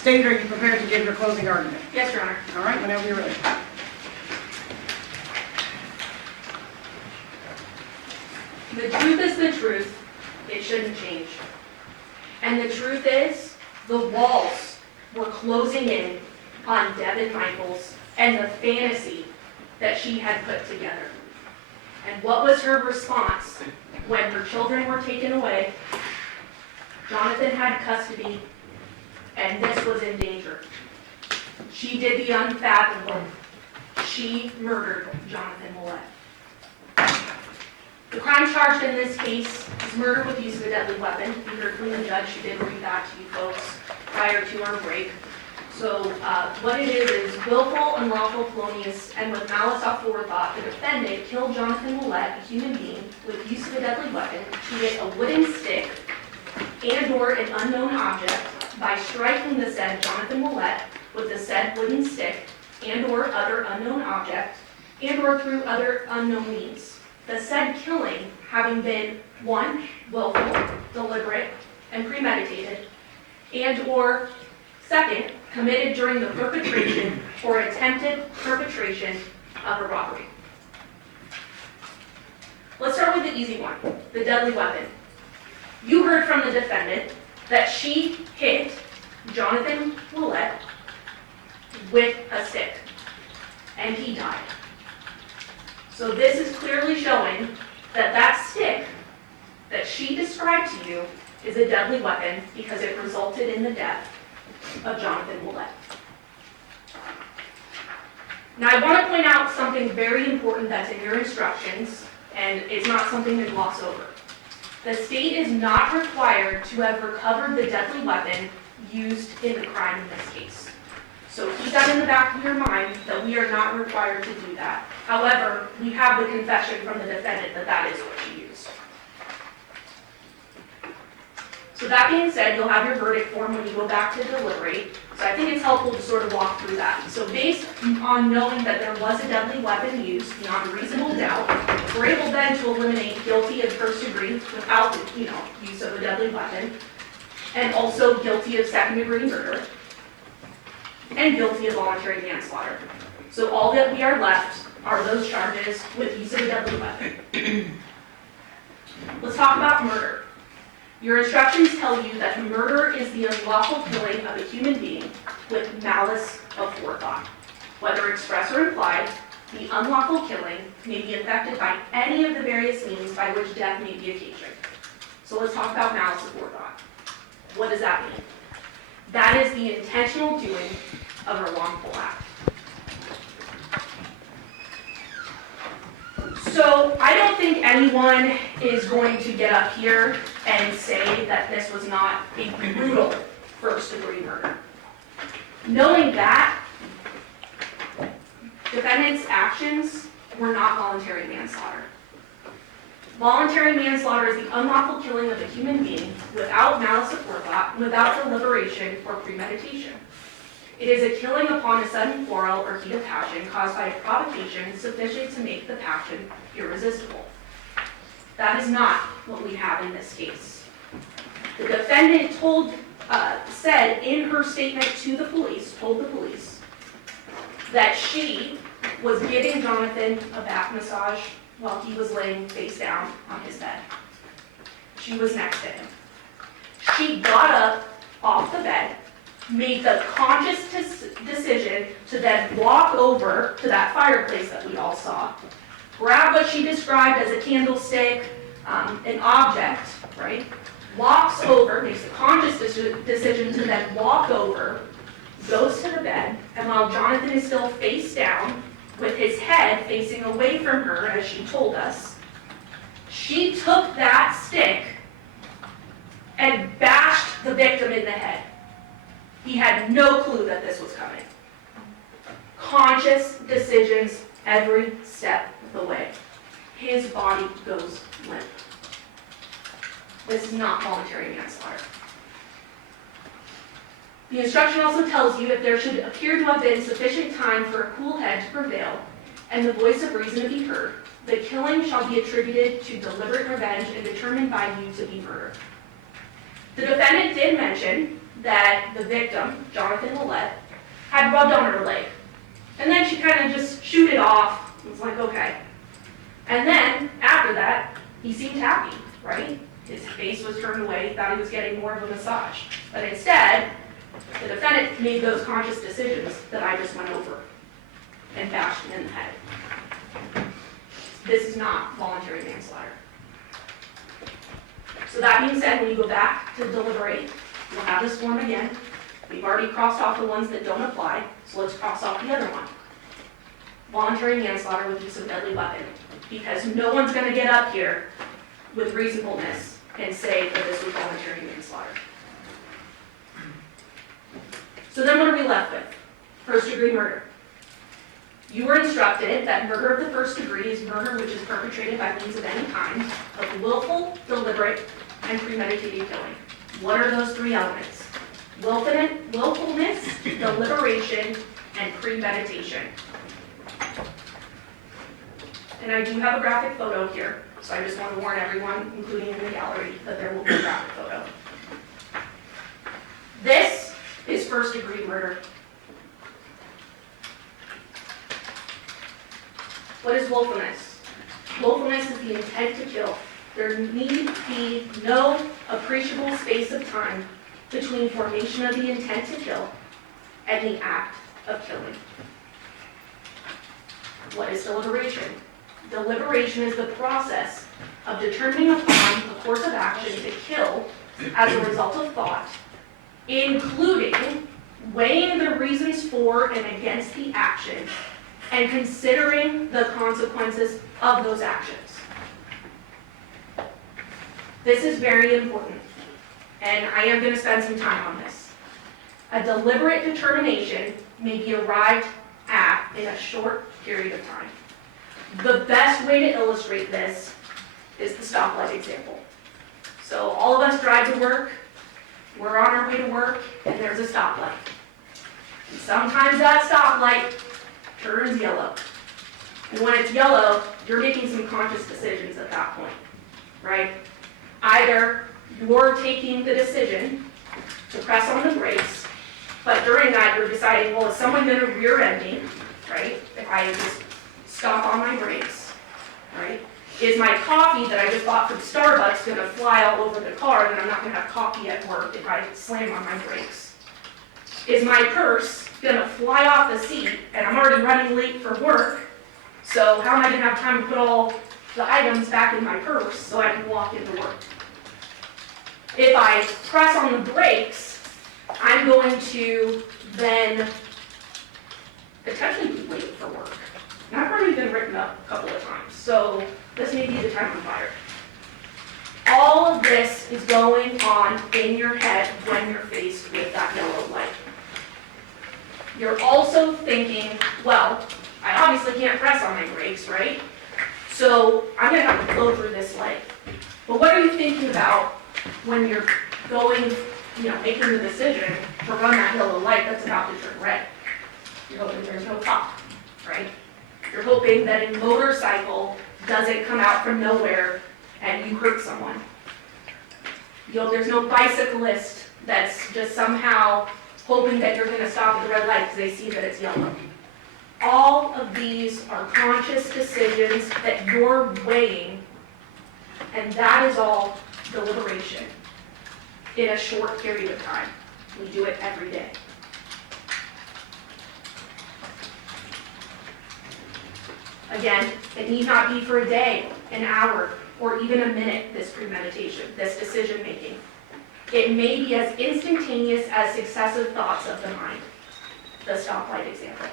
State, are you prepared to give your closing argument? Yes, Your Honor. All right, whenever you're ready. The truth is the truth. It shouldn't change. And the truth is, the walls were closing in on Devyn Michaels and the fantasy that she had put together. And what was her response when her children were taken away? Jonathan had custody, and this was in danger. She did the unfathomable. She murdered Jonathan Malice. The crime charged in this case is murder with use of a deadly weapon. You heard from the judge. She did read that to you folks prior to our break. So what it is willful, unlawful, felonious, and with malice aforethought, the defendant killed Jonathan Malice, a human being, with use of a deadly weapon, to get a wooden stick and or an unknown object by striking the said Jonathan Malice with the said wooden stick and or other unknown object and or through other unknown means. The said killing having been 1, willful, deliberate, and premeditated, and or 2nd, committed during the perpetration or attempted perpetration of a robbery. Let's start with the easy one, the deadly weapon. You heard from the defendant that she hit Jonathan Malice with a stick, and he died. So this is clearly showing that that stick that she described to you is a deadly weapon because it resulted in the death of Jonathan Malice. Now I want to point out something very important that's in your instructions, and it's not something to gloss over. The state is not required to have recovered the deadly weapon used in the crime in this case. So keep that in the back of your mind that we are not required to do that. However, we have the confession from the defendant that that is what she used. So that being said, you'll have your verdict form when you go back to deliberate. So I think it's helpful to sort of walk through that. So based on knowing that there was a deadly weapon used beyond a reasonable doubt, we're able then to eliminate guilty of first degree without the use of a deadly weapon, and also guilty of second degree murder, and guilty of voluntary manslaughter. So all that we are left are those charges with use of a deadly weapon. Let's talk about murder. Your instructions tell you that murder is the unlawful killing of a human being with malice aforethought. Whether express or implied, the unlawful killing may be effected by any of the various means by which death may be occasioned. So let's talk about malice aforethought. What does that mean? That is the intentional doing of a wrongful act. So I don't think anyone is going to get up here and say that this was not a brutal first-degree murder. Knowing that, defendant's actions were not voluntary manslaughter. Voluntary manslaughter is the unlawful killing of a human being without malice aforethought, without deliberation or premeditation. It is a killing upon a sudden quarrel or heat of passion caused by a provocation sufficient to make the passion irresistible. That is not what we have in this case. The defendant said in her statement to the police, told the police, that she was giving Jonathan a back massage while he was laying face down on his bed. She was next to him. She got up off the bed, made the conscious decision to then walk over to that fireplace that we all saw, grab what she described as a candlestick, an object, right? Walks over, makes the conscious decision to then walk over, goes to the bed, and while Jonathan is still face down, with his head facing away from her, as she told us, she took that stick and bashed the victim in the head. He had no clue that this was coming. Conscious decisions every step of the way. His body goes limp. This is not voluntary manslaughter. The instruction also tells you if there should appear to have been sufficient time for a cool head to prevail and the voice of reason to be heard, the killing shall be attributed to deliberate revenge and determined by you to be murder. The defendant did mention that the victim, Jonathan Millette, had rubbed on her leg. And then she kind of just shooed it off. It was like, okay. And then, after that, he seemed happy, right? His face was turned away, he thought he was getting more of a massage. But instead, the defendant made those conscious decisions that I just went over and bashed him in the head. This is not voluntary manslaughter. So that being said, when you go back to deliberate, you'll have this form again. We've already crossed off the ones that don't apply, so let's cross off the other one. Voluntary manslaughter with use of deadly weapon. Because no one's going to get up here with reasonableness and say that this was voluntary manslaughter. So then what are we left with? First-degree murder. You were instructed that murder of the first degree is murder which is perpetrated by means of any kind of willful, deliberate, and premeditated killing. What are those three elements? Willfulness, deliberation, and premeditation. And I do have a graphic photo here, so I just want to warn everyone, including in the gallery, that there will be a graphic photo. This is first-degree murder. What is willfulness? Willfulness is the intent to kill. There need be no appreciable space of time between formation of the intent to kill and the act of killing. What is deliberation? Deliberation is the process of determining upon a course of action to kill as a result of thought, including weighing the reasons for and against the action and considering the consequences of those actions. This is very important, and I am going to spend some time on this. A deliberate determination may be arrived at in a short period of time. The best way to illustrate this is the stoplight example. So all of us drive to work, we're on our way to work, and there's a stoplight. And sometimes that stoplight turns yellow. And when it's yellow, you're making some conscious decisions at that point, right? Either you're taking the decision to press on the brakes, but during that you're deciding, well, is someone going to rear-end me, right? If I just stop on my brakes, right? Is my coffee that I just bought from Starbucks going to fly all over the car and I'm not going to have coffee at work if I slam on my brakes? Is my purse going to fly off the seat and I'm already running late for work, so how am I going to have time to put all the items back in my purse so I can walk into work? If I press on the brakes, I'm going to then potentially be late for work. And I've already been written up a couple of times, so this may be the time I'm fired. All of this is going on in your head when you're faced with that yellow light. You're also thinking, well, I obviously can't press on my brakes, right? So I'm going to have to blow through this light. But what are you thinking about when you're going, making the decision to run that yellow light that's about to turn red? You're hoping there's no cop, right? You're hoping that a motorcycle doesn't come out from nowhere and you hurt someone. You hope there's no bicyclist that's just somehow hoping that you're going to stop at the red light because they see that it's yellow. All of these are conscious decisions that you're weighing, and that is all deliberation in a short period of time. We do it every day. Again, it need not be for a day, an hour, or even a minute, this premeditation, this decision making. It may be as instantaneous as successive thoughts of the mind. The stoplight example.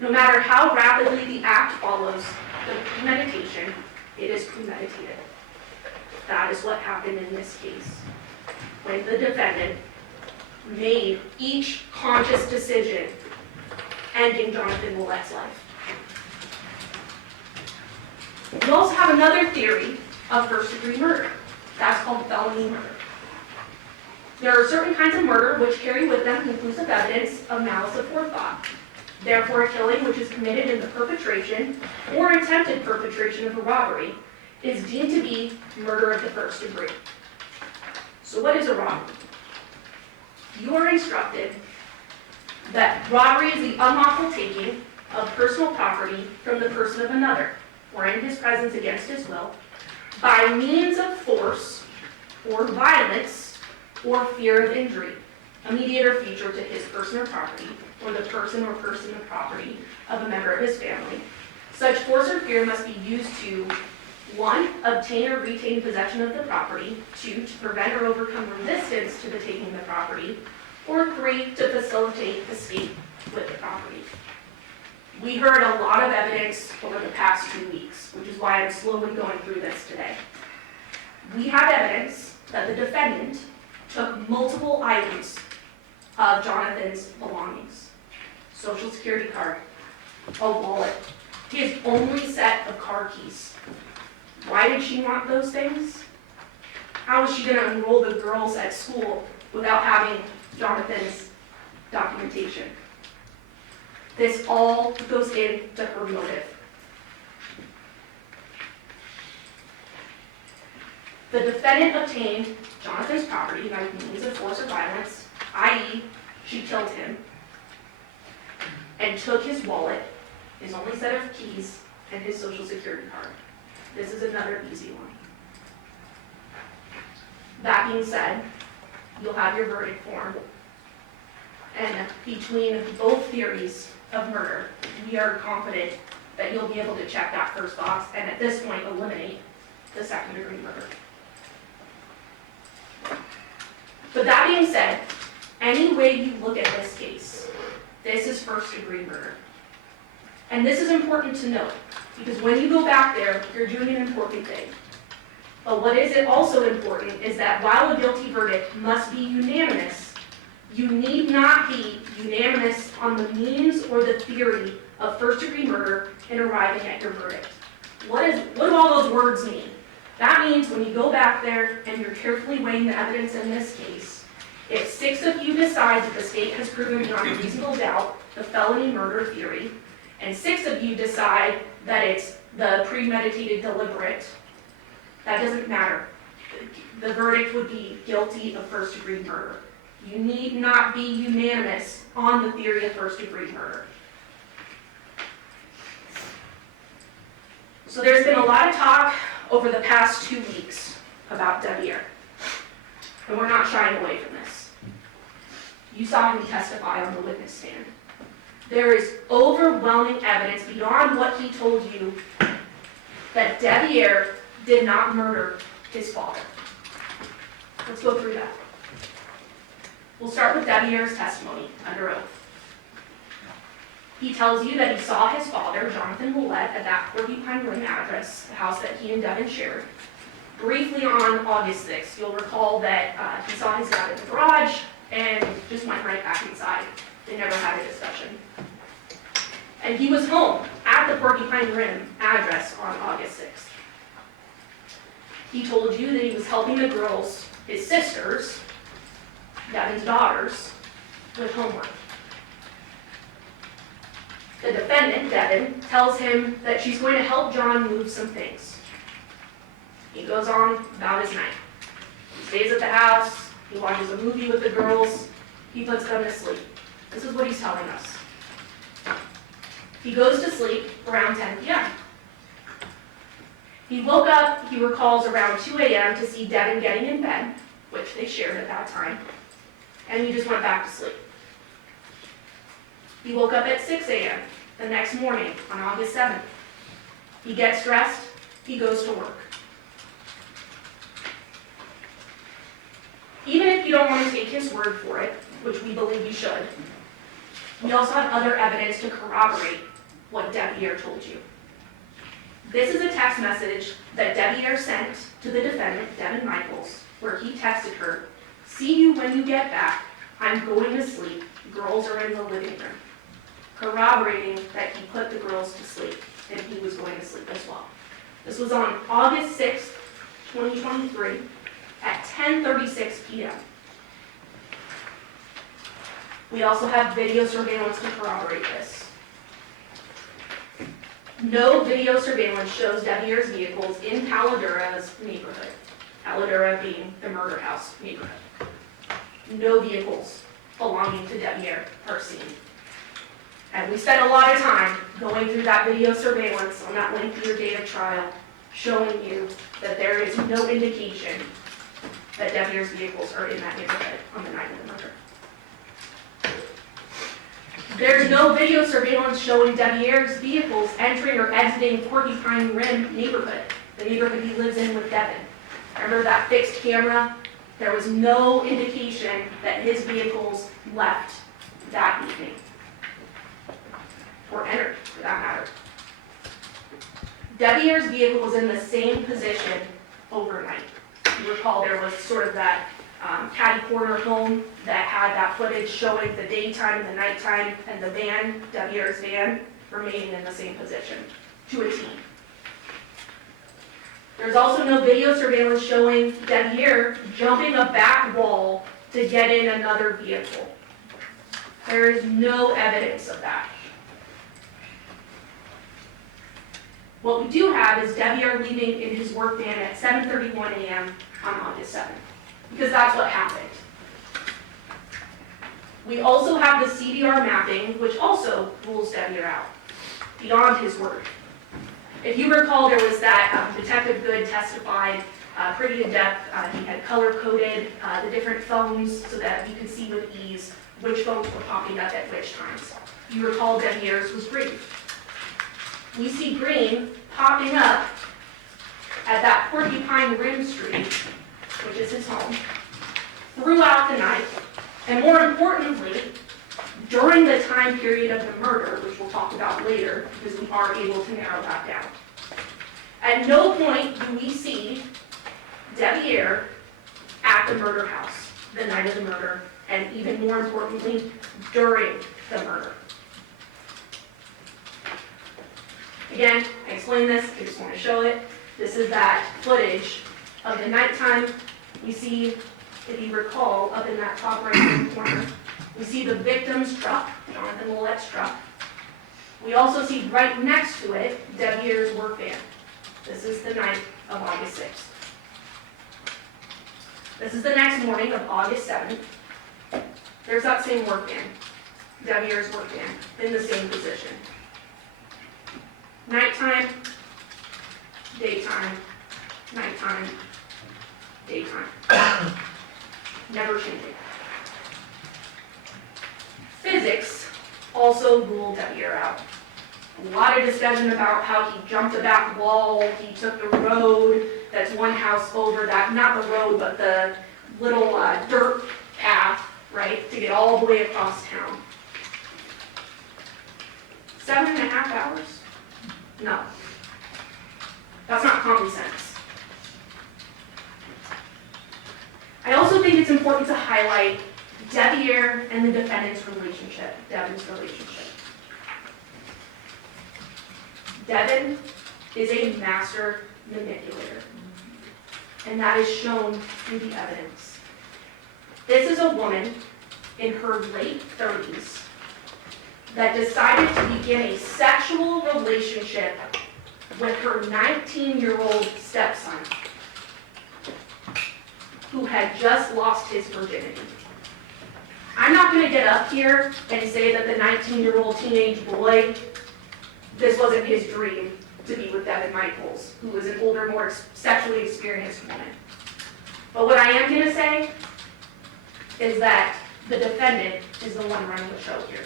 No matter how rapidly the act follows the premeditation, it is premeditated. That is what happened in this case, when the defendant made each conscious decision ending Jonathan Millette's life. We also have another theory of first-degree murder. That's called felony murder. There are certain kinds of murder which carry with them conclusive evidence of malice aforethought. Therefore, a killing which is committed in the perpetration or attempted perpetration of a robbery is deemed to be murder of the first degree. So what is a robbery? you are instructed that robbery is the unlawful taking of personal property from the person of another, or in his presence against his will, by means of force or violence or fear of injury, immediate or future, to his person or property, or the person or person or property of a member of his family. Such force or fear must be used to 1, obtain or retain possession of the property, 2, to prevent or overcome resistance to the taking of the property, or 3, to facilitate escape with the property. We heard a lot of evidence over the past 2 weeks, which is why I'm slowly going through this today. We have evidence that the defendant took multiple items of Jonathan's belongings. Social security card, a wallet, his only set of car keys. Why did she want those things? How was she going to enroll the girls at school without having Jonathan's documentation? This all goes into her motive. The defendant obtained Jonathan's property by means of force or violence, i.e., she killed him, and took his wallet, his only set of keys, and his social security card. This is another easy one. That being said, you'll have your verdict form. And between both theories of murder, we are confident that you'll be able to check that first box and at this point eliminate the second-degree murder. But that being said, any way you look at this case, this is first-degree murder. And this is important to note, because when you go back there, you're doing an important thing. But what is also important is that while a guilty verdict must be unanimous, you need not be unanimous on the means or the theory of first-degree murder in arriving at your verdict. What do all those words mean? That means when you go back there and you're carefully weighing the evidence in this case, if 6 of you decide that the state has proven beyond a reasonable doubt the felony murder theory, and 6 of you decide that it's the premeditated deliberate, that doesn't matter. The verdict would be guilty of first-degree murder. You need not be unanimous on the theory of first-degree murder. So there's been a lot of talk over the past 2 weeks about Deviere, and we're not shying away from this. You saw him testify on the witness stand. There is overwhelming evidence beyond what he told you that Deviere did not murder his father. Let's go through that. We'll start with Deviere's testimony under oath. He tells you that he saw his father, Jonathan Willett, at that Porcupine Rim address, the house that he and Devyn shared, briefly on August 6th. You'll recall that he saw his dad in the garage and just went right back inside. They never had a discussion. And he was home at the Porcupine Rim address on August 6th. He told you that he was helping the girls, his sisters, Devyn's daughters, with homework. The defendant, Devyn, tells him that she's going to help John move some things. He goes on about his night. He stays at the house, he watches a movie with the girls, he puts them to sleep. This is what he's telling us. He goes to sleep around 10 p.m. He woke up, he recalls, around 2 a.m. to see Devyn getting in bed, which they shared at that time, and he just went back to sleep. He woke up at 6 a.m. the next morning on August 7th. He gets dressed, he goes to work. Even if you don't want to take his word for it, which we believe you should, we also have other evidence to corroborate what Deviere told you. This is a text message that Deviere sent to the defendant, Devyn Michaels, where he texted her, "See you when you get back. I'm going to sleep. Girls are in the living room," corroborating that he put the girls to sleep and he was going to sleep as well. This was on August 6th, 2023 at 10:36 p.m. We also have video surveillance to corroborate this. No video surveillance shows Deviere's vehicles in Taladura's neighborhood, Taladura being the murder house neighborhood. no vehicles belonging to Deviere are seen. And we spent a lot of time going through that video surveillance on that lengthier day of trial, showing you that there is no indication that Deviere's vehicles are in that neighborhood on the night of the murder. There's no video surveillance showing Deviere's vehicles entering or exiting Porcupine Rim neighborhood, the neighborhood he lives in with Devyn. Remember that fixed camera? There was no indication that his vehicles left that evening, or entered, for that matter. Deviere's vehicle was in the same position overnight. You recall there was sort of that catty corner home that had that footage showing the daytime and the nighttime, and the van, Deviere's van, remaining in the same position, to a T. There's also no video surveillance showing Deviere jumping a back wall to get in another vehicle. There is no evidence of that. What we do have is Deviere leaving in his work van at 7:31 a.m. on August 7th, because that's what happened. We also have the CDR mapping, which also rules Deviere out, beyond his word. If you recall, there was that Detective Good testified pretty in depth. He had color-coded the different phones so that you could see with ease which phones were popping up at which times. You recall Deviere's was green. We see green popping up at that Porcupine Rim Street, which is his home, throughout the night, and more importantly, during the time period of the murder, which we'll talk about later, because we are able to narrow that down. At no point do we see Deviere at the murder house the night of the murder, and even more importantly, during the murder. Again, I explained this, I just want to show it. This is that footage of the nighttime. We see, if you recall, up in that top right-hand corner, we see the victim's truck, Jonathan Millett's truck. We also see right next to it, Deviere's work van. This is the night of August 6th. This is the next morning of August 7th. There's that same work van, Deviere's work van, in the same position. Nighttime, daytime, nighttime, daytime. Never changing. Physics also ruled Deviere out. A lot of discussion about how he jumped a back wall, he took the road that's one house over that, not the road, but the little dirt path, right, to get all the way across town. 7.5 hours? No. That's not common sense. I also think it's important to highlight Deviere and the defendant's relationship, Devyn's relationship. Devyn is a master manipulator, and that is shown through the evidence. This is a woman in her late 30s that decided to begin a sexual relationship with her 19-year-old stepson, who had just lost his virginity. I'm not going to get up here and say that the 19-year-old teenage boy, this wasn't his dream to be with Devyn Michaels, who was an older, more sexually experienced woman. But what I am going to say is that the defendant is the one running the show here.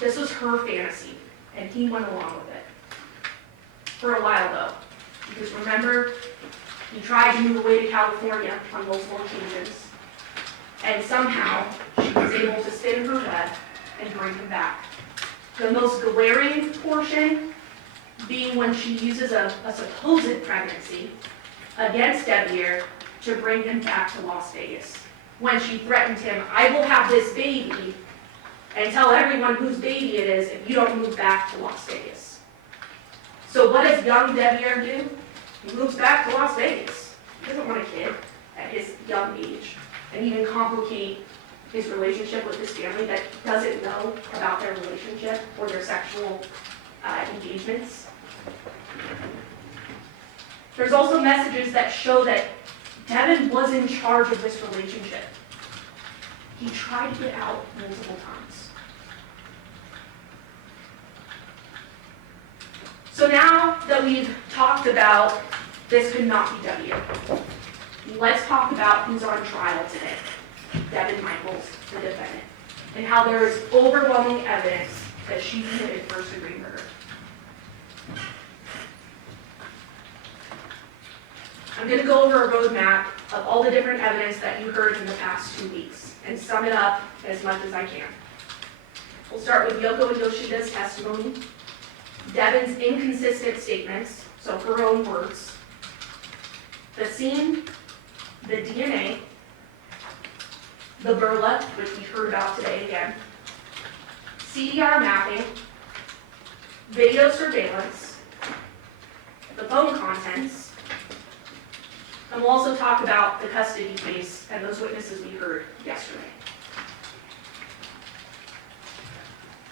This was her fantasy, and he went along with it. For a while, though. Because remember, he tried to move away to California on multiple occasions, and somehow she was able to spin her web and bring him back. The most glaring portion being when she uses a supposed pregnancy against Deviere to bring him back to Las Vegas. When she threatened him, I will have this baby and tell everyone whose baby it is if you don't move back to Las Vegas. So what does young Deviere do? He moves back to Las Vegas. He doesn't want a kid at his young age, and even complicate his relationship with his family that doesn't know about their relationship or their sexual engagements. There's also messages that show that Devyn was in charge of this relationship. He tried to get out multiple times. So now that we've talked about this could not be Deviere, let's talk about who's on trial today. Devyn Michaels, the defendant, and how there is overwhelming evidence that she committed first-degree murder. I'm going to go over a roadmap of all the different evidence that you heard in the past 2 weeks and sum it up as much as I can. We'll start with Yoko and Yoshida's testimony, Devyn's inconsistent statements, so her own words, the scene, the DNA, the burlap, which we heard about today again, CDR mapping, video surveillance, the phone contents, and we'll also talk about the custody case and those witnesses we heard yesterday.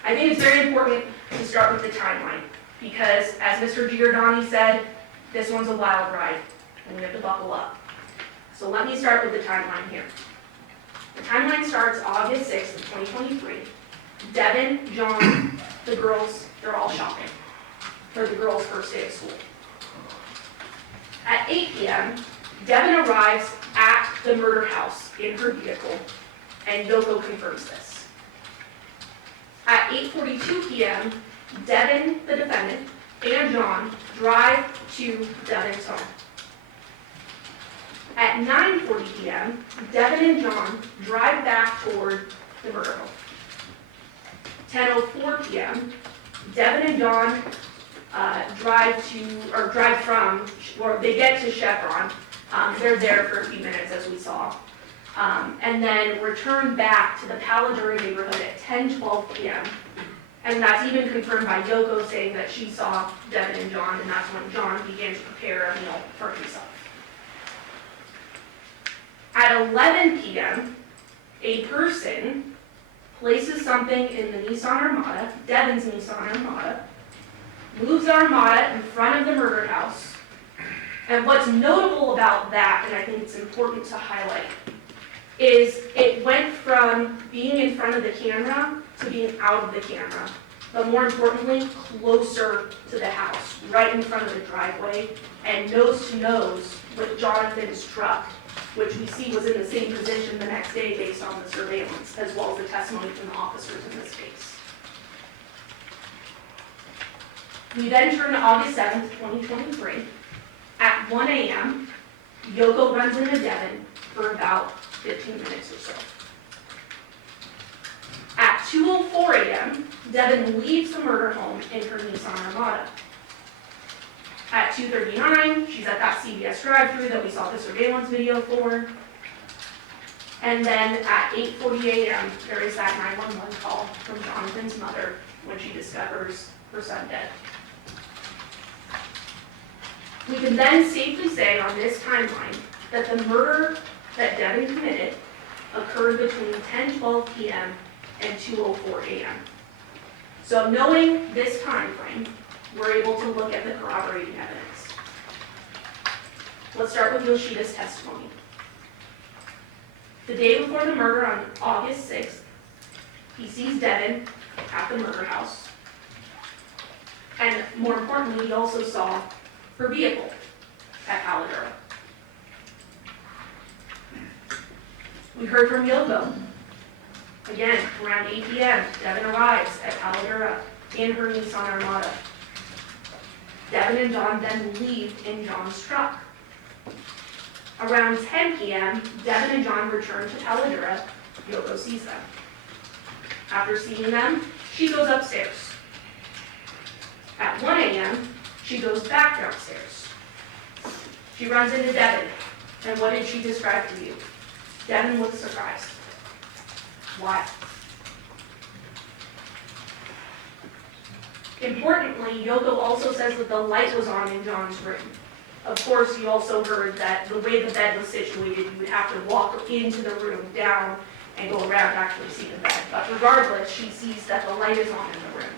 I think it's very important to start with the timeline because, as Mr. Giordani said, this one's a wild ride and we have to buckle up. So let me start with the timeline here. The timeline starts August 6th of 2023. Devyn, John, the girls, they're all shopping for the girls' first day of school. At 8 p.m., Devyn arrives at the murder house in her vehicle, and Yoko confirms this. At 8:42 p.m., Devyn, the defendant, and John drive to Devyn's home. At 9:40 p.m., Devyn and John drive back toward the murder home. 10:04 p.m., Devyn and John they get to Chevron. They're there for a few minutes, as we saw, and then return back to the Paladura neighborhood at 10:12 p.m. And that's even confirmed by Yoko saying that she saw Devyn and John, and that's when John began to prepare a meal for himself. At 11 p.m., a person places something in the Nissan Armada, Devyn's Nissan Armada, moves the Armada in front of the murder house. And what's notable about that, and I think it's important to highlight, is it went from being in front of the camera to being out of the camera, but more importantly, closer to the house, right in front of the driveway, and nose to nose with Jonathan's truck, which we see was in the same position the next day based on the surveillance, as well as the testimony from the officers in this case. We then turn to August 7th, 2023. At 1 a.m., Yoko runs into Devyn for about 15 minutes or so. At 2:04 a.m., Devyn leaves the murder home in her Nissan Armada. At 2:39, she's at that CVS drive-thru that we saw the surveillance video for. And then at 8:40 a.m., there is that 911 call from Jonathan's mother when she discovers her son dead. We can then safely say on this timeline that the murder that Devyn committed occurred between 10:12 p.m. and 2:04 a.m. So knowing this time frame, we're able to look at the corroborating evidence. Let's start with Yoshida's testimony. The day before the murder on August 6th, he sees Devyn at the murder house. And more importantly, he also saw her vehicle at Paladura. We heard from Yoko. Again, around 8 p.m., Devyn arrives at Paladura in her Nissan Armada. Devyn and John then leave in John's truck. Around 10 p.m., Devyn and John return to Paladura. Yoko sees them. After seeing them, she goes upstairs. At 1 a.m., she goes back downstairs. She runs into Devyn, and what did she describe to you? Devyn looks surprised. Why? Importantly, Yoko also says that the light was on in John's room. Of course, you also heard that the way the bed was situated, you would have to walk into the room, down, and go around to actually see the bed. But regardless, she sees that the light is on in the room.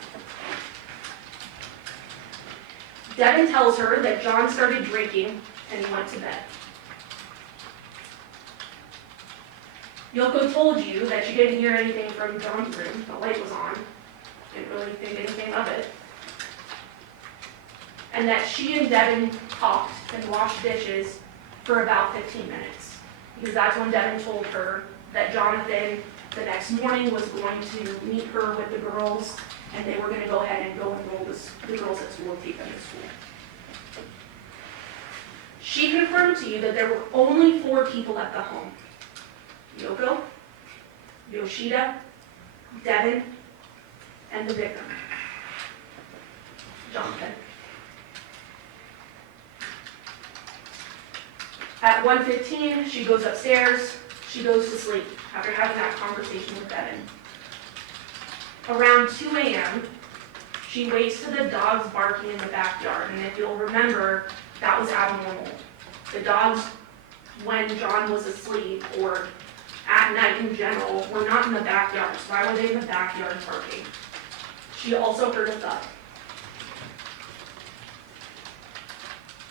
Devyn tells her that John started drinking and he went to bed. Yoko told you that she didn't hear anything from John's room. The light was on. Didn't really think anything of it. And that she and Devyn talked and washed dishes for about 15 minutes. Because that's when Devyn told her that Jonathan, the next morning, was going to meet her with the girls, and they were going to go ahead and go enroll the girls at school and take them to school. She confirmed to you that there were only 4 people at the home. Yoko, Yoshida, Devyn, and the victim, Jonathan. At 1:15, she goes upstairs. She goes to sleep after having that conversation with Devyn. Around 2 a.m., she wakes to the dogs barking in the backyard, and if you'll remember, that was abnormal. The dogs, when John was asleep, or at night in general, were not in the backyard. So why were they in the backyard barking? She also heard a thud.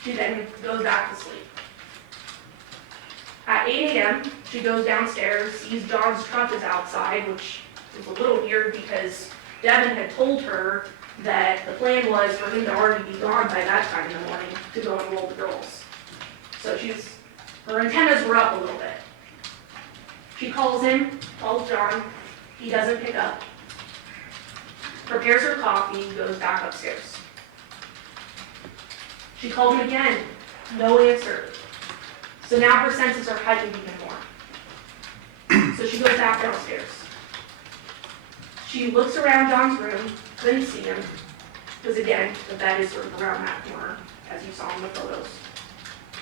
She then goes back to sleep. At 8 a.m., she goes downstairs, sees John's truck is outside, which is a little weird because Devyn had told her that the plan was for him to already be gone by that time in the morning to go enroll the girls. So her antennas were up a little bit. She calls him, calls John, he doesn't pick up. Prepares her coffee, goes back upstairs. She called him again, no answer. So now her senses are heightened even more. So she goes back downstairs. She looks around John's room, couldn't see him, because again, the bed is sort of around that corner, as you saw in the photos.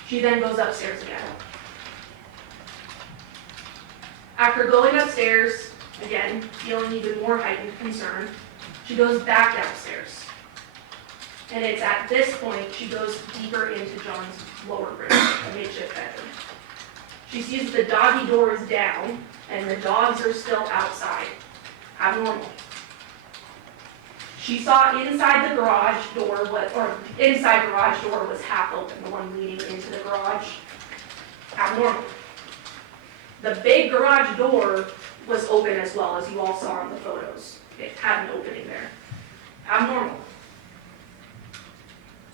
She then goes upstairs again. After going upstairs, again, feeling even more heightened concern, she goes back downstairs. And it's at this point she goes deeper into John's lower room, a makeshift bedroom. She sees the doggy door is down, and the dogs are still outside, abnormal. She saw inside the garage door, inside garage door was half open, the one leading into the garage, abnormal. The big garage door was open as well, as you all saw in the photos. It had an opening there, abnormal.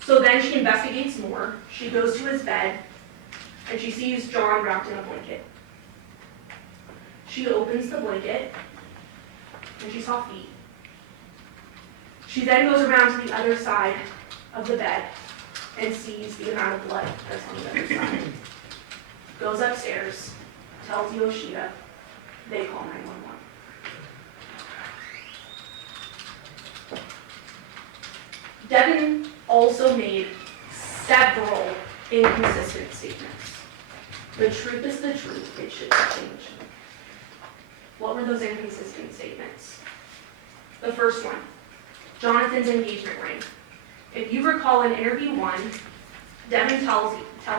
So then she investigates more. She goes to his bed, and she sees John wrapped in a blanket. She opens the blanket, and she saw feet. She then goes around to the other side of the bed and sees the amount of blood that's on the other side. Goes upstairs, tells Yoshida, they call 911. Devyn also made several inconsistent statements. The truth is the truth, it shouldn't change. What were those inconsistent statements? The first one, Jonathan's engagement ring. If you recall in interview 1, Devyn tells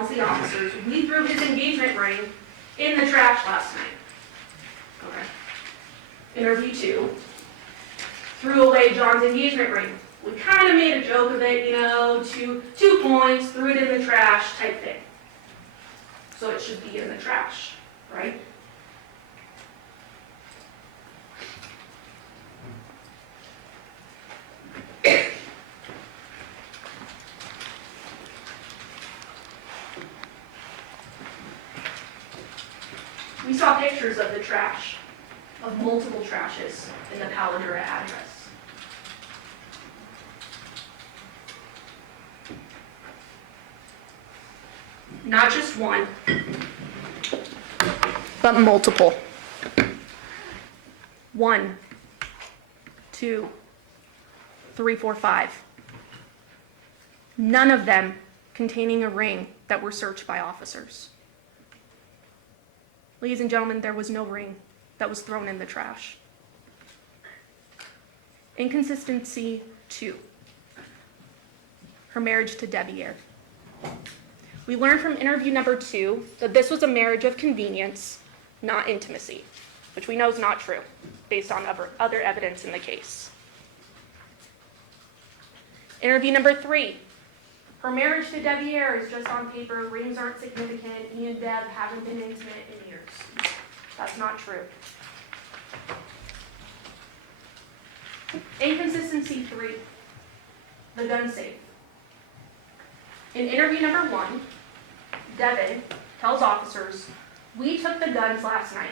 the officers, we threw his engagement ring in the trash last night. Okay. Interview 2, threw away John's engagement ring. We kind of made a joke of it, 2 points, threw it in the trash type thing. So it should be in the trash, right? We saw pictures of the trash, of multiple trashes in the Paladura address. Not just one, but multiple. 1, 2, 3, 4, 5. None of them containing a ring that were searched by officers. Ladies and gentlemen, there was no ring that was thrown in the trash. Inconsistency 2. Her marriage to Deviere. We learned from interview number 2 that this was a marriage of convenience, not intimacy, which we know is not true, based on other evidence in the case. Interview number 3, her marriage to Deviere is just on paper, rings aren't significant, he and Deb haven't been intimate in years. That's not true. Inconsistency 3, the gun safe. In interview number 1, Devyn tells officers, "We took the guns last night,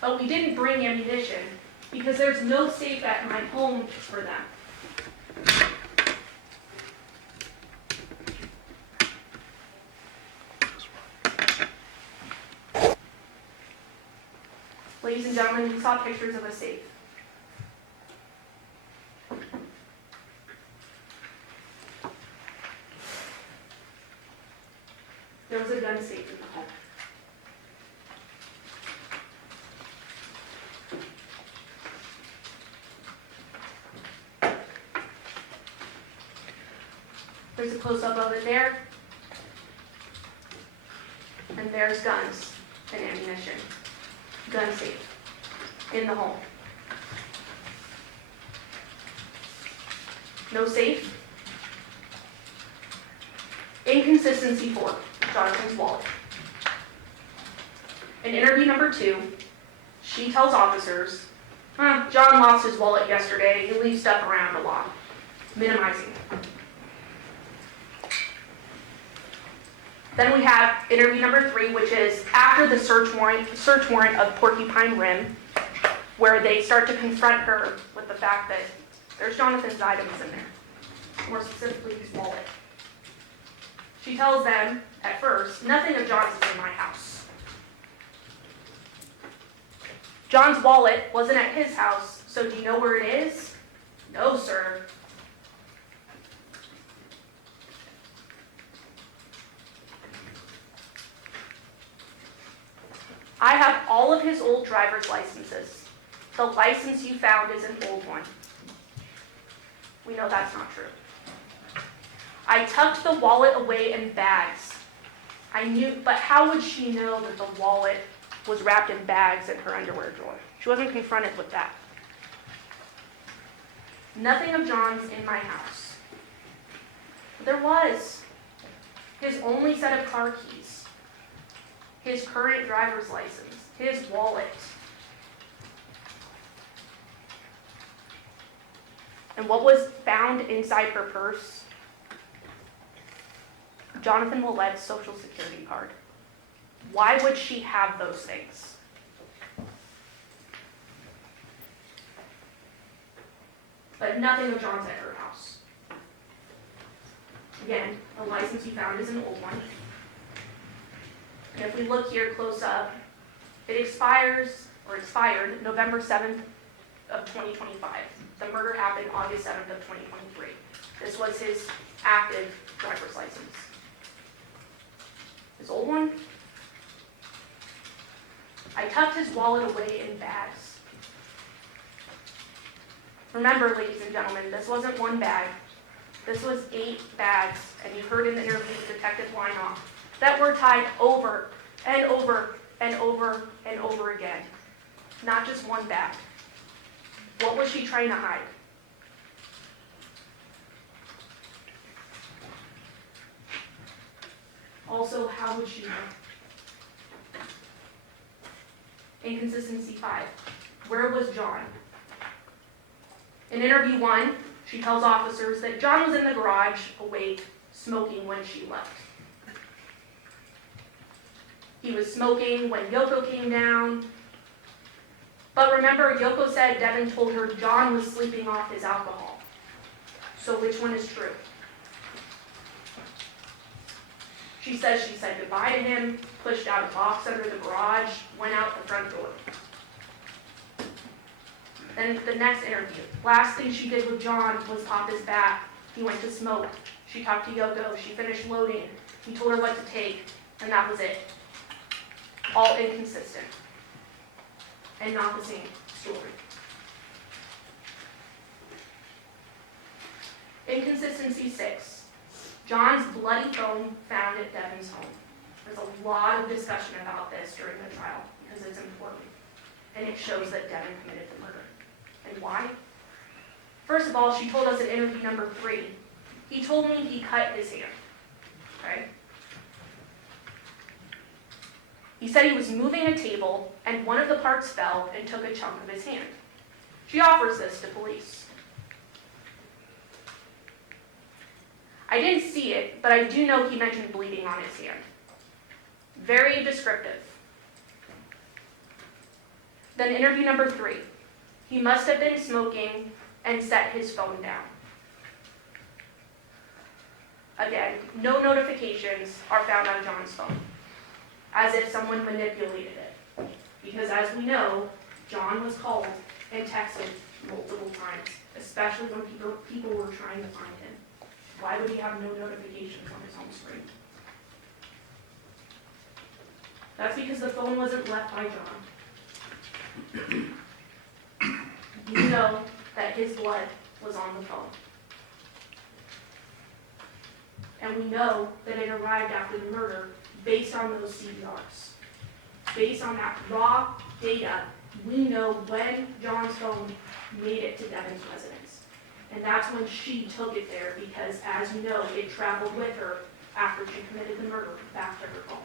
but we didn't bring ammunition because there's no safe at my home for them." Ladies and gentlemen, we saw pictures of a safe. There was a gun safe in the home. There's a close-up of it there. And there's guns and ammunition. Gun safe in the home. No safe. Inconsistency 4, Jonathan's wallet. In interview number 2, she tells officers, John lost his wallet yesterday. He leaves stuff around a lot. Minimizing. Then we have interview number 3, which is after the search warrant of Porcupine Rim, where they start to confront her with the fact that there's Jonathan's items in there, more specifically his wallet. She tells them, at first, nothing of John's is in my house. John's wallet wasn't at his house, so do you know where it is? No, sir. I have all of his old driver's licenses. The license you found is an old one. We know that's not true. I tucked the wallet away in bags. I knew, but how would she know that the wallet was wrapped in bags in her underwear drawer? She wasn't confronted with that. Nothing of John's in my house. But there was. His only set of car keys. His current driver's license, his wallet. And what was found inside her purse? Jonathan Willette's Social Security card. Why would she have those things? But nothing of John's at her house. Again, the license you found is an old one. And if we look here close up, it expired November 7th of 2025. The murder happened August 7th of 2023. This was his active driver's license. His old one? I tucked his wallet away in bags. Remember, ladies and gentlemen, this wasn't one bag. This was 8 bags, and you heard in the interview with Detective Weinoff that were tied over and over and over and over again. Not just one bag. What was she trying to hide? Also, how would she know? Inconsistency 5. Where was John? In interview 1, she tells officers that John was in the garage, awake, smoking when she left. He was smoking when Yoko came down. But remember, Yoko said Devyn told her John was sleeping off his alcohol. So which one is true? She says she said goodbye to him, pushed out a box under the garage, went out the front door. Then the next interview, last thing she did with John was pop his back. He went to smoke. She talked to Yoko. She finished loading. He told her what to take, and that was it. All inconsistent. And not the same story. Inconsistency 6. John's bloody phone found at Devyn's home. There's a lot of discussion about this during the trial because it's important. And it shows that Devyn committed the murder. And why? First of all, she told us in interview number 3, he told me he cut his hand. Okay? He said he was moving a table and one of the parts fell and took a chunk of his hand. She offers this to police. I didn't see it, but I do know he mentioned bleeding on his hand. Very descriptive. Then interview number 3. He must have been smoking and set his phone down. Again, no notifications are found on John's phone, as if someone manipulated it. Because as we know, John was called and texted multiple times, especially when people were trying to find him. Why would he have no notifications on his home screen? That's because the phone wasn't left by John. We know that his blood was on the phone. And we know that it arrived after the murder based on those CVRs. Based on that raw data, we know when John's phone made it to Devyn's residence. And that's when she took it there because, as you know, it traveled with her after she committed the murder back to her home.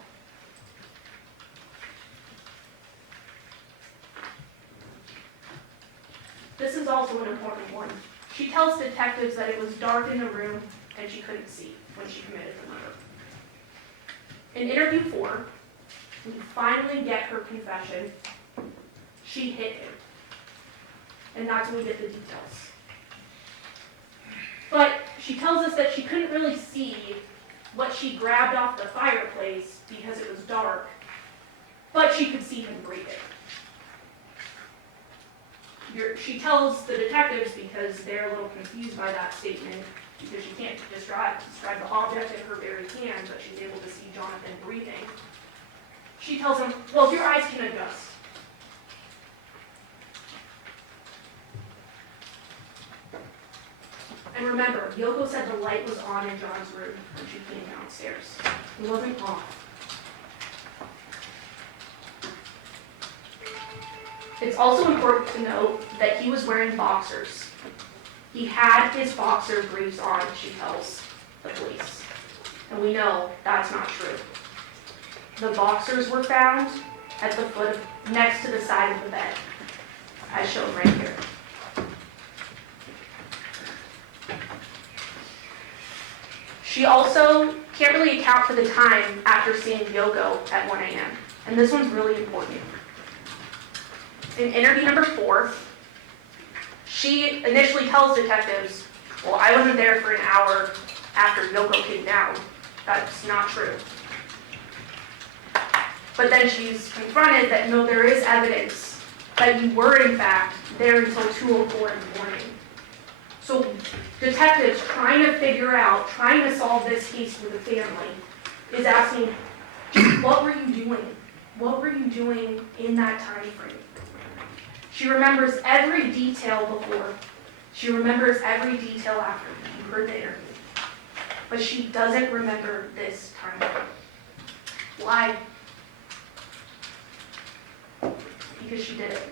This is also an important one. She tells detectives that it was dark in the room and she couldn't see when she committed the murder. In interview 4, we finally get her confession. She hit him. And that's when we get the details. But she tells us that she couldn't really see what she grabbed off the fireplace because it was dark, but she could see him breathing. She tells the detectives, because they're a little confused by that statement, because she can't describe the object in her very hand, but she's able to see Jonathan breathing. She tells him, well, your eyes can adjust. And remember, Yoko said the light was on in John's room when she came downstairs. It wasn't off. It's also important to note that he was wearing boxers. He had his boxer briefs on, she tells the police. And we know that's not true. The boxers were found at the foot, next to the side of the bed, as shown right here. She also can't really account for the time after seeing Yoko at 1 a.m. And this one's really important. In interview number 4, she initially tells detectives, well, I wasn't there for an hour after Yoko came down. That's not true. But then she's confronted that no, there is evidence that you were in fact there until 2:04 in the morning. So detectives trying to solve this case for the family is asking, what were you doing? What were you doing in that time frame? She remembers every detail before. She remembers every detail after you heard the interview. But she doesn't remember this time frame. Why? Because she did it.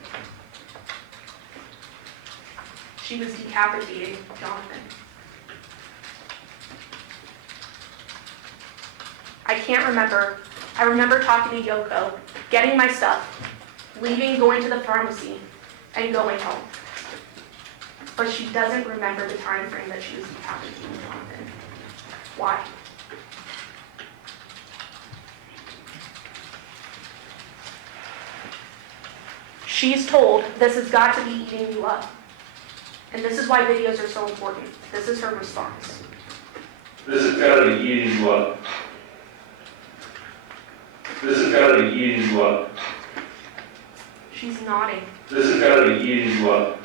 She was decapitating Jonathan. I can't remember. I remember talking to Yoko, getting my stuff, leaving, going to the pharmacy, and going home. But she doesn't remember the time frame that she was decapitating Jonathan. Why? She's told this has got to be eating you up. And this is why videos are so important. This is her response. This has got to be eating you up. This has got to be eating you up. She's nodding. This has got to be eating you up.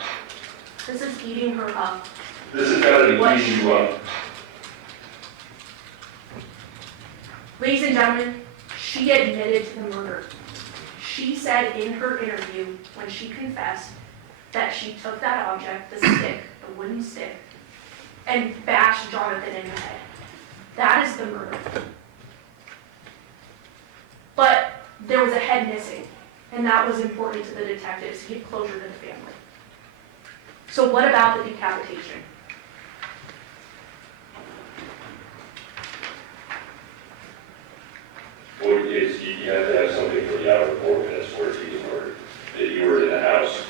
This is eating her up. This has got to be eating you up. Ladies and gentlemen, she admitted to the murder. She said in her interview, when she confessed, that she took that object, the stick, the wooden stick, and bashed Jonathan in the head. That is the murder. But there was a head missing, and that was important to the detectives to give closure to the family. So what about the decapitation? Well, you have to have something for the outer 4 minutes for it to be work. that you were in the house.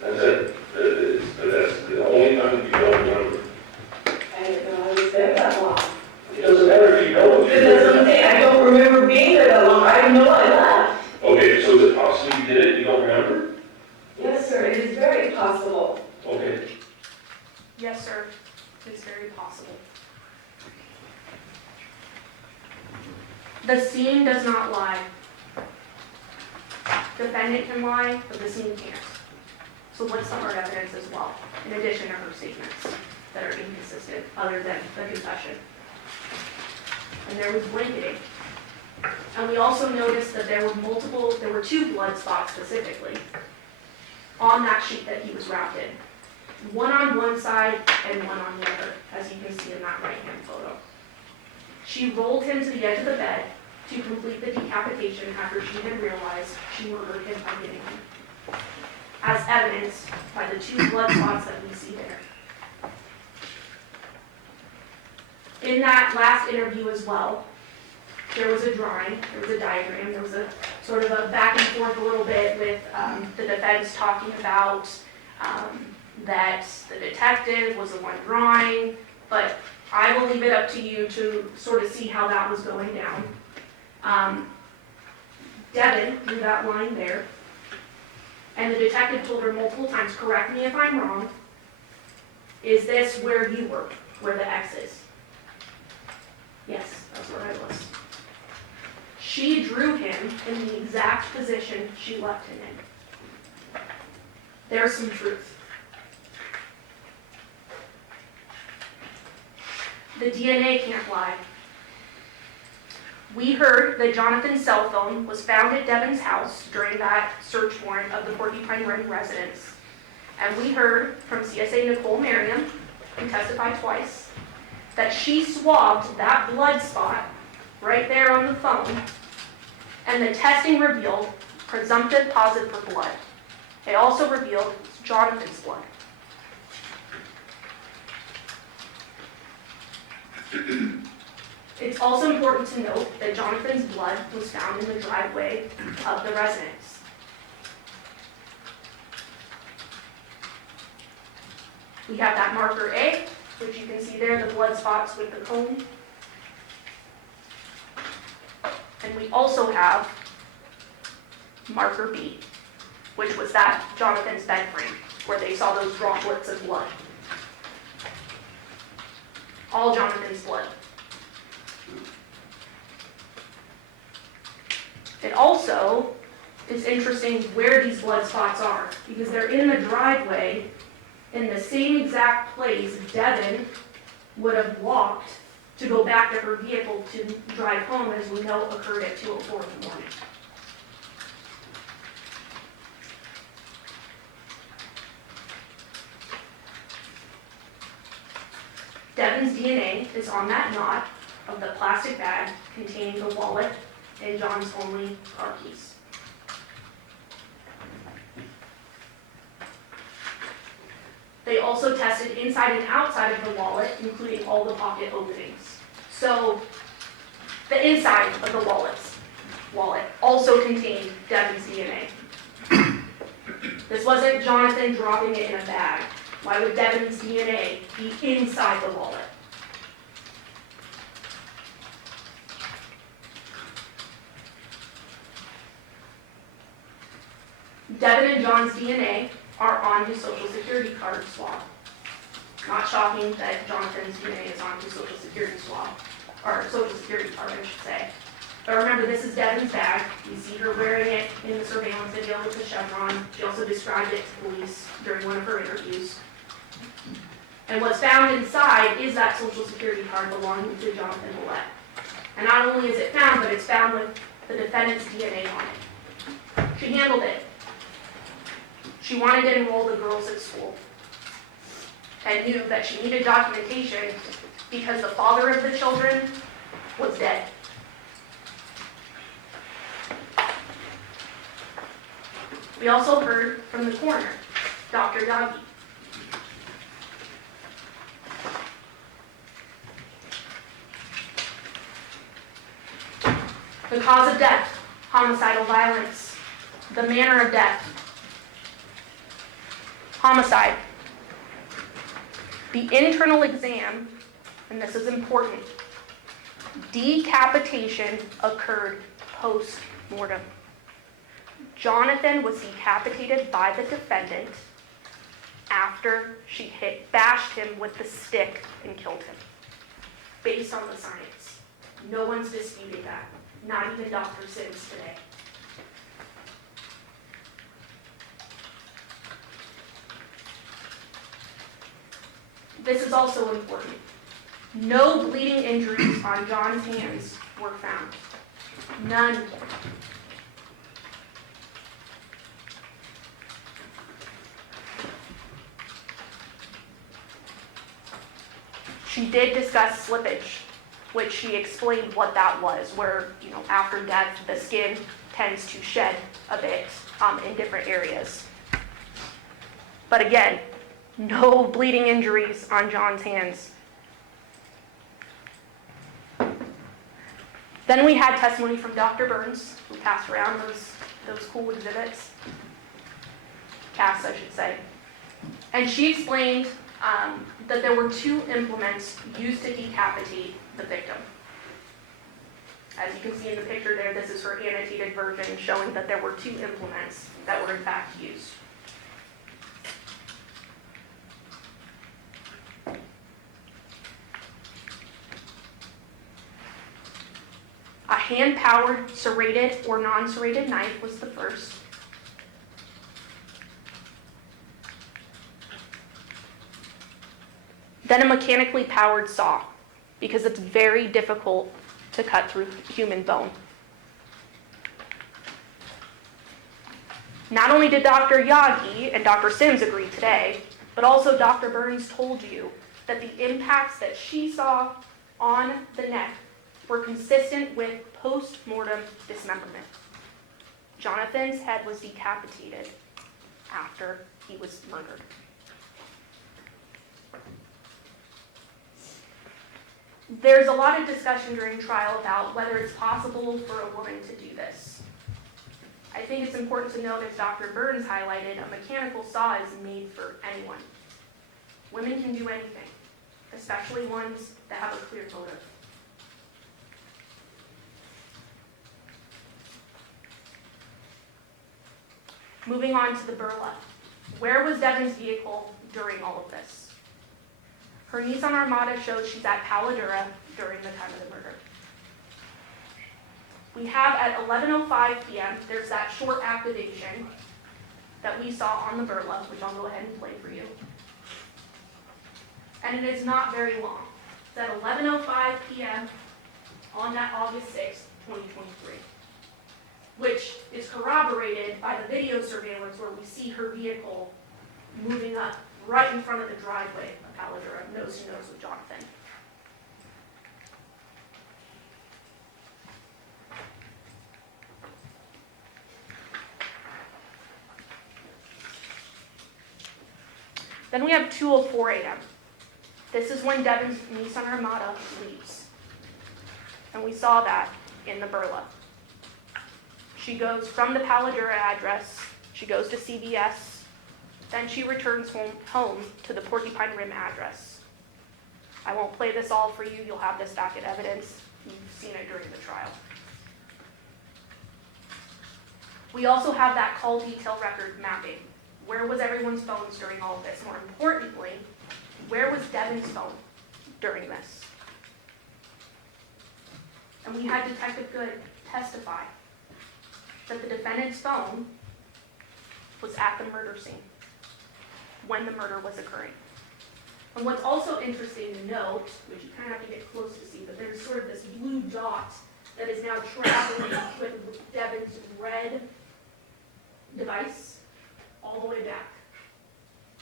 That's it. That's the only time that you don't remember. I didn't know I was there that long. It doesn't matter if you know. That's what I'm saying, I don't remember being there that long, I didn't know I left. Okay, so is it possible you did it, you don't remember? Yes, sir, it is very possible. Okay. Yes, sir, it's very possible. The scene does not lie. Defendant can lie, but the scene can't. So what's the hard evidence as well, in addition to her statements that are inconsistent, other than the confession? And there was blanketing. And we also noticed that there were two blood spots specifically on that sheet that he was wrapped in. One on one side and one on the other, as you can see in that right-hand photo. She rolled him to the edge of the bed to complete the decapitation after she had realized she murdered him by hitting him, as evidenced by the two blood spots that we see there. In that last interview as well, there was a drawing, there was a diagram, there was a sort of a back and forth a little bit with the defense talking about that the detective was the one drawing, but I will leave it up to you to sort of see how that was going down. Devyn drew that line there, and the detective told her multiple times, correct me if I'm wrong, is this where you were, where the X is? Yes, that's where I was. She drew him in the exact position she left him in. There's some truth. The DNA can't lie. We heard that Jonathan's cell phone was found at Devyn's house during that search warrant of the Porcupine Run residence. And we heard from CSA Nicole Merriam, who testified twice, that she swabbed that blood spot right there on the phone, and the testing revealed presumptive positive for blood. It also revealed Jonathan's blood. It's also important to note that Jonathan's blood was found in the driveway of the residence. We have that marker A, which you can see there, the blood spots with the cone. And we also have marker B, which was that Jonathan's bed frame, where they saw those droplets of blood. All Jonathan's blood. It also is interesting where these blood spots are, because they're in the driveway in the same exact place Devyn would have walked to go back to her vehicle to drive home, as we know occurred at 2:04 in the morning. Devyn's DNA is on that knot of the plastic bag containing the wallet and John's only car keys. They also tested inside and outside of the wallet, including all the pocket openings. So the inside of the wallet also contained Devyn's DNA. This wasn't Jonathan dropping it in a bag. Why would Devyn's DNA be inside the wallet? Devyn and John's DNA are on his Social Security card swab. Not shocking that Jonathan's DNA is on his Social Security swab, or Social Security card, I should say. But remember, this is Devyn's bag. You see her wearing it in the surveillance video with the Chevron. She also described it to police during one of her interviews. And what's found inside is that Social Security card belonging to Jonathan Millette. And not only is it found, but it's found with the defendant's DNA on it. She handled it. She wanted to enroll the girls at school and knew that she needed documentation because the father of the children was dead. We also heard from the coroner, Dr. Yagi. The cause of death, homicidal violence. The manner of death. Homicide. The internal exam, and this is important, decapitation occurred post-mortem. Jonathan was decapitated by the defendant after she bashed him with the stick and killed him. Based on the science. No one's disputing that. Not even Dr. Sims today. This is also important. No bleeding injuries on John's hands were found. None. She did discuss slippage, which she explained what that was, where, after death, the skin tends to shed a bit in different areas. But again, no bleeding injuries on John's hands. Then we had testimony from Dr. Burns, who passed around those cool exhibits. Cass, I should say. And she explained that there were 2 implements used to decapitate the victim. As you can see in the picture there, this is her annotated version showing that there were 2 implements that were in fact used. A hand-powered serrated or non-serrated knife was the first. Then a mechanically powered saw, because it's very difficult to cut through human bone. Not only did Dr. Yagi and Dr. Sims agree today, but also Dr. Burns told you that the impacts that she saw on the neck were consistent with post-mortem dismemberment. Jonathan's head was decapitated after he was murdered. There's a lot of discussion during trial about whether it's possible for a woman to do this. I think it's important to note, as Dr. Burns highlighted, a mechanical saw is made for anyone. Women can do anything, especially ones that have a clear motive. Moving on to the burla. Where was Devyn's vehicle during all of this? Her Nissan Armada shows she's at Paladura during the time of the murder. We have at 11:05 p.m., there's that short activation that we saw on the burla, which I'll go ahead and play for you. And it is not very long. It's at 11:05 p.m. on that August 6th, 2023, which is corroborated by the video surveillance where we see her vehicle moving up right in front of the driveway of Paladura, nose to nose with Jonathan. Then we have 2:04 a.m. This is when Devyn's Nissan Armada leaves. And we saw that in the burla. She goes from the Paladura address, she goes to CVS, then she returns home to the Porcupine Rim address. I won't play this all for you, you'll have this back at evidence. You've seen it during the trial. We also have that call detail record mapping. Where was everyone's phones during all of this? More importantly, where was Devyn's phone during this? And we had Detective Good testify that the defendant's phone was at the murder scene when the murder was occurring. And what's also interesting to note, which you kind of have to get close to see, but there's sort of this blue dot that is now traveling with Devyn's red device all the way back.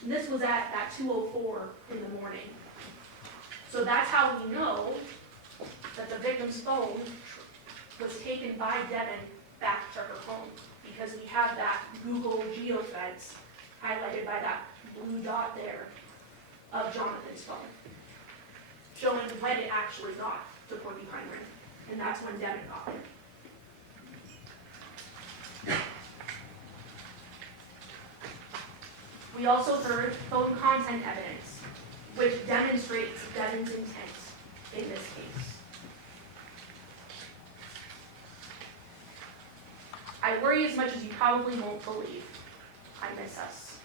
And this was at 2:04 in the morning. So that's how we know that the victim's phone was taken by Devyn back to her home, because we have that Google geofence highlighted by that blue dot there of Jonathan's phone, showing when it actually got to Porcupine Rim, and that's when Devyn got it. We also heard phone content evidence, which demonstrates Devyn's intent in this case. I worry as much as you probably won't believe. I miss us.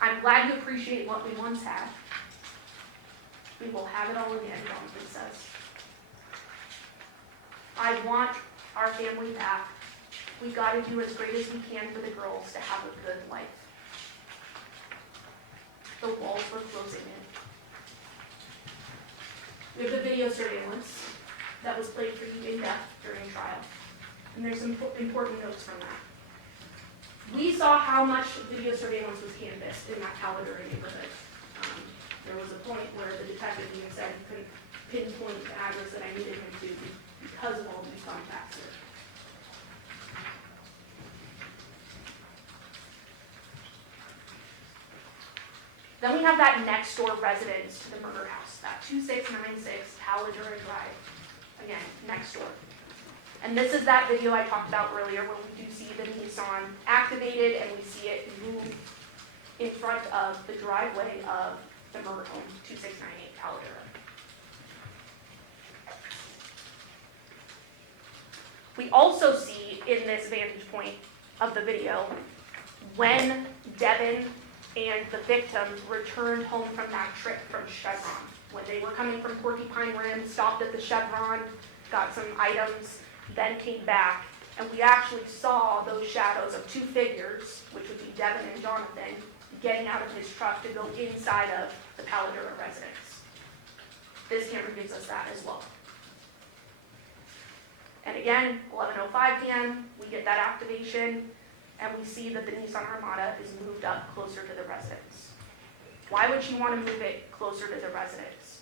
I'm glad you appreciate what we once had. We will have it all again, Jonathan says. I want our family back. We gotta do as great as we can for the girls to have a good life. The walls were closing in. We have the video surveillance that was played for you in depth during trial. And there's some important notes from that. We saw how much video surveillance was canvassed in that Paladura neighborhood. There was a point where the detective even said he couldn't pinpoint the address that I needed him to because of all these contacts. Then we have that next door residence to the murder house, that 2696 Paladura Drive. Again, next door. And this is that video I talked about earlier where we do see the Nissan activated and we see it move in front of the driveway of the murder home, 2698 Paladura. We also see in this vantage point of the video when Devyn and the victim returned home from that trip from Chevron. When they were coming from Porcupine Rim, stopped at the Chevron, got some items, then came back, and we actually saw those shadows of two figures, which would be Devyn and Jonathan, getting out of his truck to go inside of the Paladura residence. This camera gives us that as well. And again, 11:05 p.m., we get that activation, and we see that the Nissan Armada is moved up closer to the residence. Why would she want to move it closer to the residence?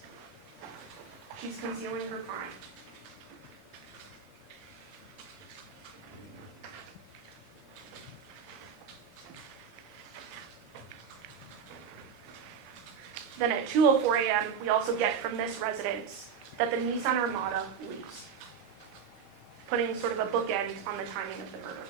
She's concealing her crime. Then at 2:04 a.m., we also get from this residence that the Nissan Armada leaves, putting sort of a bookend on the timing of the murder.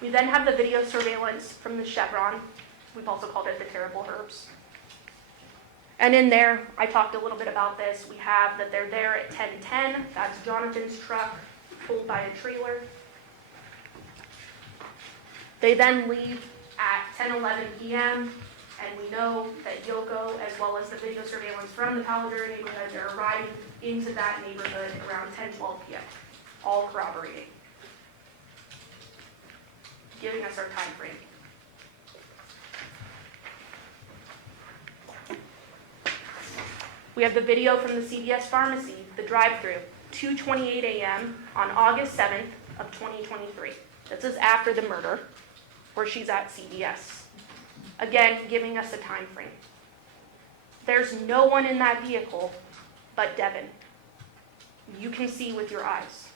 We then have the video surveillance from the Chevron. We've also called it the Terrible Herbs. And in there, I talked a little bit about this. We have that they're there at 10:10. That's Jonathan's truck pulled by a trailer. They then leave at 10:11 p.m. And we know that Yoko, as well as the video surveillance from the Paladura neighborhood, they're arriving into that neighborhood around 10:12 p.m., all corroborating, giving us our time frame. We have the video from the CVS pharmacy, the drive-thru, 2:28 a.m. on August 7th of 2023. This is after the murder, where she's at CVS. Again, giving us a time frame. There's no one in that vehicle but Devyn. You can see with your eyes.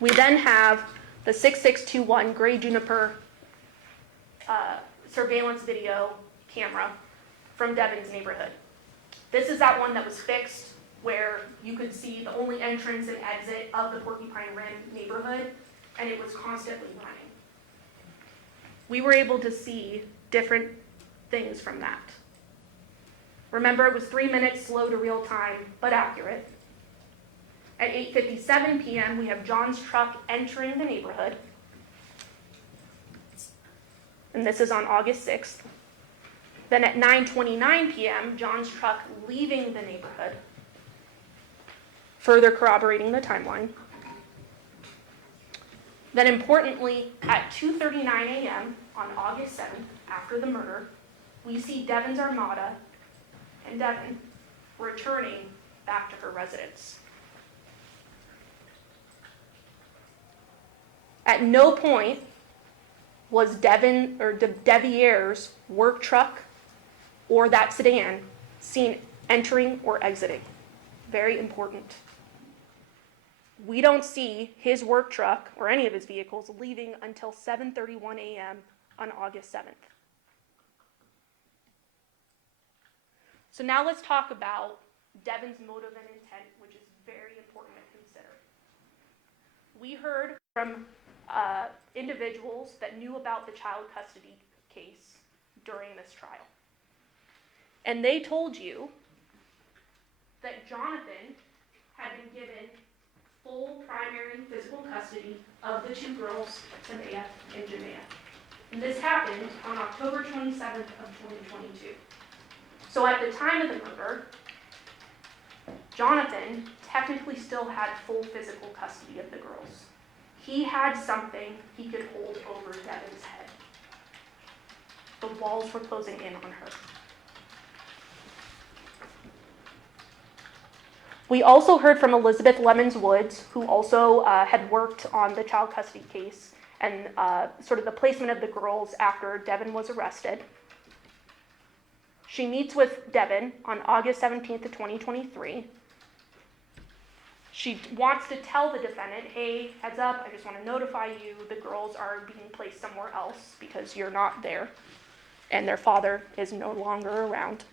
We then have the 6621 Gray Juniper surveillance video camera from Devyn's neighborhood. This is that one that was fixed where you could see the only entrance and exit of the Porcupine Rim neighborhood, and it was constantly running. We were able to see different things from that. Remember, it was 3 minutes slow to real time, but accurate. At 8:57 p.m., we have John's truck entering the neighborhood. And this is on August 6th. Then at 9:29 p.m., John's truck leaving the neighborhood, further corroborating the timeline. Then importantly, at 2:39 a.m. on August 7th, after the murder, we see Devyn's Armada and Devyn returning back to her residence. At no point was Devyn or Deviere's work truck or that sedan seen entering or exiting. Very important. We don't see his work truck or any of his vehicles leaving until 7:31 a.m. on August 7th. So now let's talk about Devyn's motive and intent, which is very important to consider. We heard from individuals that knew about the child custody case during this trial. And they told you that Jonathan had been given full primary physical custody of the two girls, Tamaya and Jamea. And this happened on October 27th of 2022. So at the time of the murder, Jonathan technically still had full physical custody of the girls. He had something he could hold over Devyn's head. The walls were closing in on her. We also heard from Elizabeth Lemons Woods, who also had worked on the child custody case and sort of the placement of the girls after Devyn was arrested. She meets with Devyn on August 17th of 2023. She wants to tell the defendant, hey, heads up, I just want to notify you, the girls are being placed somewhere else because you're not there, and their father is no longer around.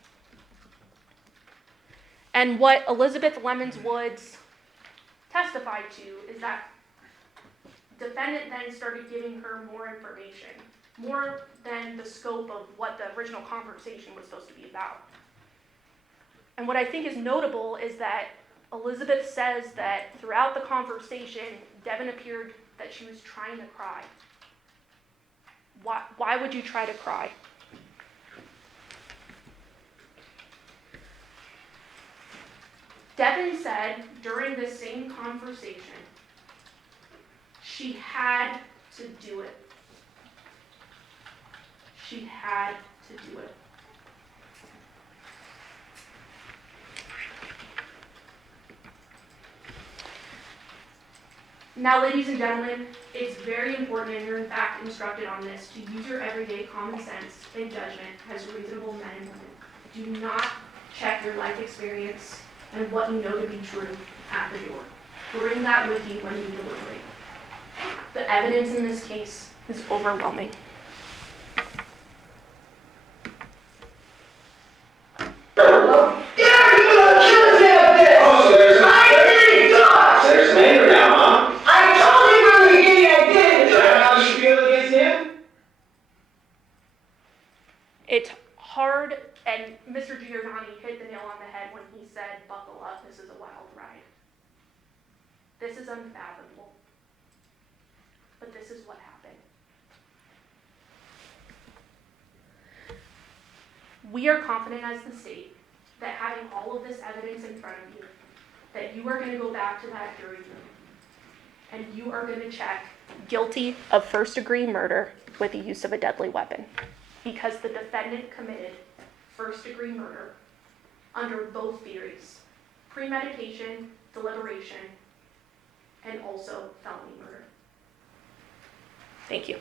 And what Elizabeth Lemons Woods testified to is that defendant then started giving her more information, more than the scope of what the original conversation was supposed to be about. And what I think is notable is that Elizabeth says that throughout the conversation, Devyn appeared that she was trying to cry. Why would you try to cry? Devyn said during this same conversation, she had to do it. She had to do it. Now, ladies and gentlemen, it's very important, and you're in fact instructed on this, to use your everyday common sense and judgment as reasonable men and women. Do not check your life experience and what you know to be true at the door. Bring that with you when you deliberate. The evidence in this case is overwhelming. It's hard, and Mr. Giordani hit the nail on the head when he said, buckle up, this is a wild ride. This is unfathomable. But this is what happened. We are confident as the state that having all of this evidence in front of you, that you are going to go back to that jury room and you are going to check guilty of first-degree murder with the use of a deadly weapon, because the defendant committed first-degree murder under both theories: premeditation, deliberation, and also felony murder. Thank you.